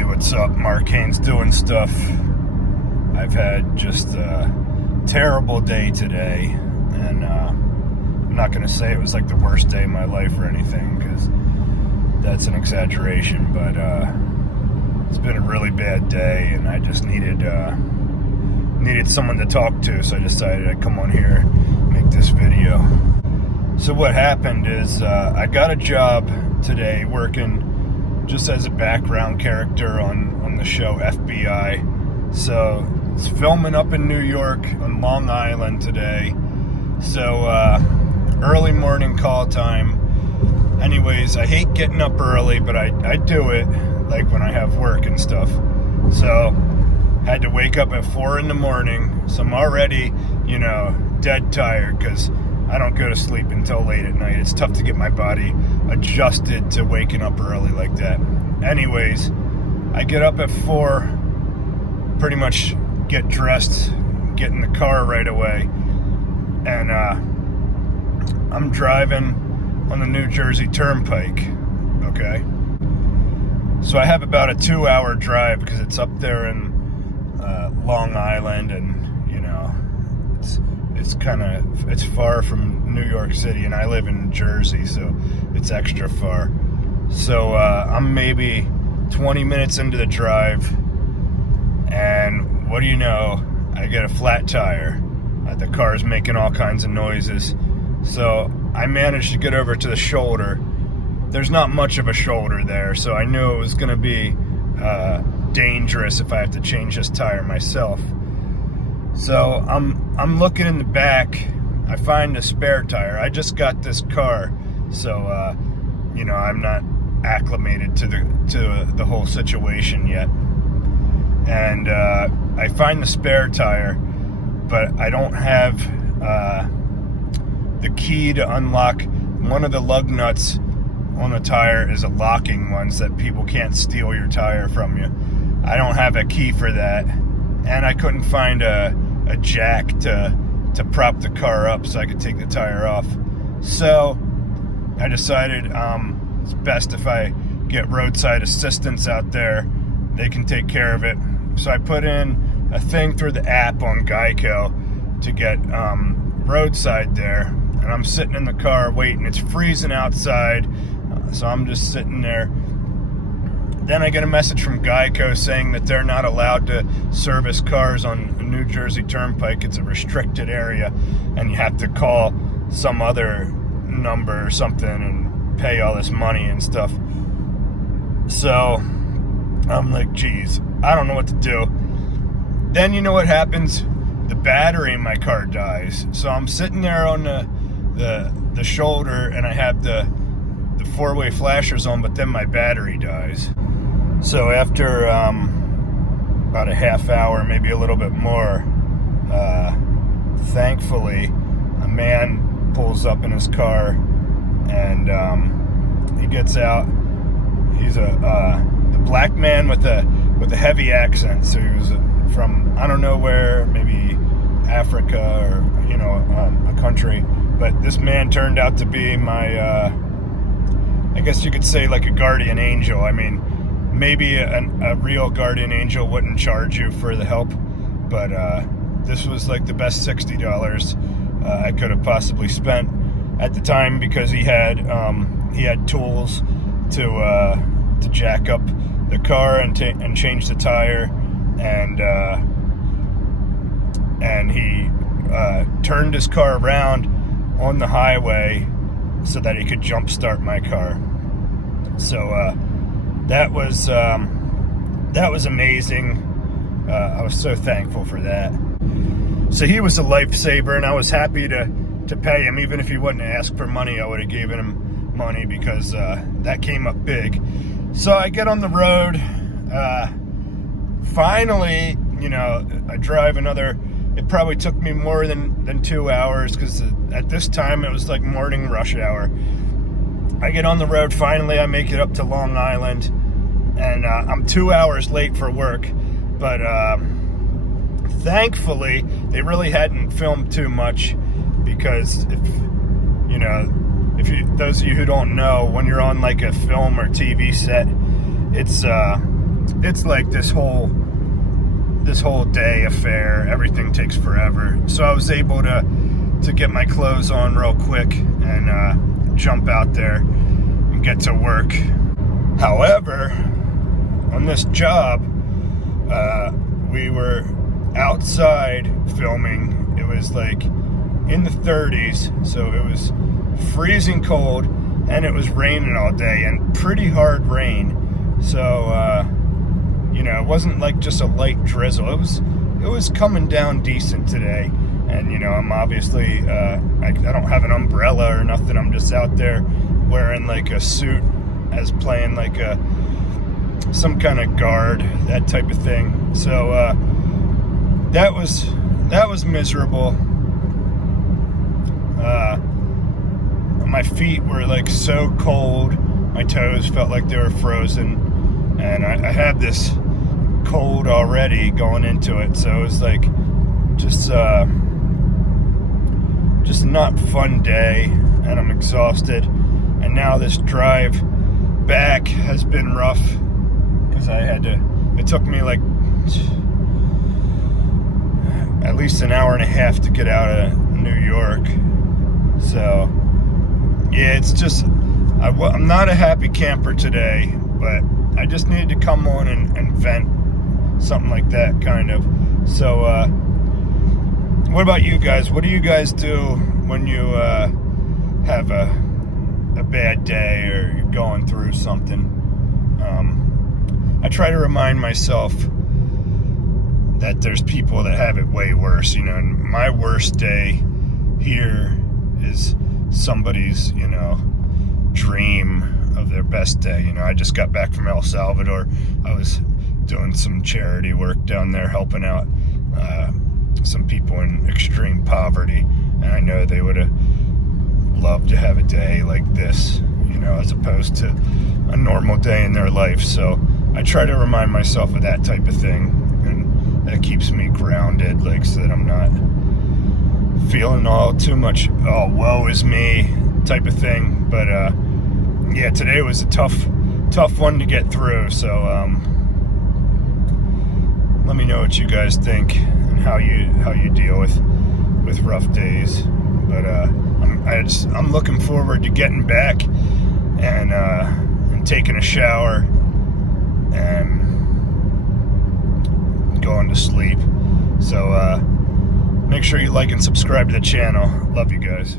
Hey, what's up? Mark Haynes doing stuff. I've had just a terrible day today, and I'm not going to say it was like the worst day of my life or anything, because that's an exaggeration, but it's been a really bad day, and I just needed someone to talk to, so I decided I'd come on here and make this video. So what happened is I got a job today working just as a background character on the show FBI. So it's filming up in New York on Long Island today. So early morning call time. Anyways, I hate getting up early, but I do it like when I have work and stuff. So had to wake up at 4 in the morning. So I'm already, dead tired because I don't go to sleep until late at night. It's tough to get my body adjusted to waking up early like that. Anyways, I get up at 4, pretty much get dressed, get in the car right away, and I'm driving on the New Jersey Turnpike, okay? So I have about a 2-hour drive because it's up there in Long Island, and it's far from New York City, and I live in Jersey, so it's extra far. So I'm maybe 20 minutes into the drive, and what do you know, I get a flat tire. The car's making all kinds of noises. So I managed to get over to the shoulder. There's not much of a shoulder there, so I knew it was going to be dangerous if I have to change this tire myself. So I'm looking in the back. I find a spare tire. I just got this car, so I'm not acclimated to the whole situation yet. And I find the spare tire, but I don't have the key to unlock. One of the lug nuts on the tire is a locking one so that people can't steal your tire from you. I don't have a key for that, and I couldn't find a jack to prop the car up so I could take the tire off. So I decided it's best if I get roadside assistance out there. They can take care of it. So I put in a thing through the app on Geico to get roadside there, and I'm sitting in the car waiting. It's freezing outside, so I'm just sitting there. Then I get a message from Geico saying that they're not allowed to service cars on the New Jersey Turnpike. It's a restricted area, and you have to call some other number or something and pay all this money and stuff. So I'm like, geez, I don't know what to do. Then you know what happens? The battery in my car dies. So I'm sitting there on the shoulder, and I have the four-way flashers on, but then my battery dies. So after about a half hour, maybe a little bit more, thankfully, a man pulls up in his car, and he gets out. He's a black man with a heavy accent. So he was from, I don't know where, maybe Africa or a country. But this man turned out to be my, I guess you could say, like a guardian angel. I mean, maybe a real guardian angel wouldn't charge you for the help, but this was like the best $60 I could have possibly spent at the time, because he had tools to jack up the car and change the tire, and he turned his car around on the highway so that he could jump start my car. So that was amazing. I was so thankful for that. So he was a lifesaver, and I was happy to pay him. Even if he wouldn't ask for money, I would have given him money, because that came up big. So I get on the road. Finally, I drive another. It probably took me more than 2 hours, because at this time it was like morning rush hour. I get on the road. Finally, I make it up to Long Island, and I'm 2 hours late for work. But thankfully, they really hadn't filmed too much, because those of you who don't know, when you're on like a film or TV set, it's it's like this whole day affair. Everything takes forever. So I was able to get my clothes on real quick and jump out there and get to work. However, on this job, we were outside filming. It was like in the 30s, so it was freezing cold, and it was raining all day, and pretty hard rain. So it wasn't like just a light drizzle. It was coming down decent today. And I'm obviously I don't have an umbrella or nothing. I'm just out there wearing like a suit, as playing like some kind of guard, that type of thing. So that was miserable. My feet were like so cold. My toes felt like they were frozen, and I had this cold already going into it. So it was like just a not fun day, and I'm exhausted. And now this drive back has been rough because it took me like at least an hour and a half to get out of New York. So yeah, it's just I'm not a happy camper today, but I just needed to come on and vent, something like that kind of. So what about you guys? What do you guys do when you have a bad day or you're going through something? I try to remind myself that there's people that have it way worse. And my worst day here is somebody's, dream of their best day. I just got back from El Salvador. I was doing some charity work down there, helping out some people in extreme poverty, and I know they would have loved to have a day like this, as opposed to a normal day in their life. So I try to remind myself of that type of thing, and that keeps me grounded, like, so that I'm not feeling all too much, oh, woe is me type of thing. But yeah, today was a tough one to get through. So let me know what you guys think and how you deal with rough days. But I'm looking forward to getting back and taking a shower and going to sleep. So make sure you like and subscribe to the channel. Love you guys.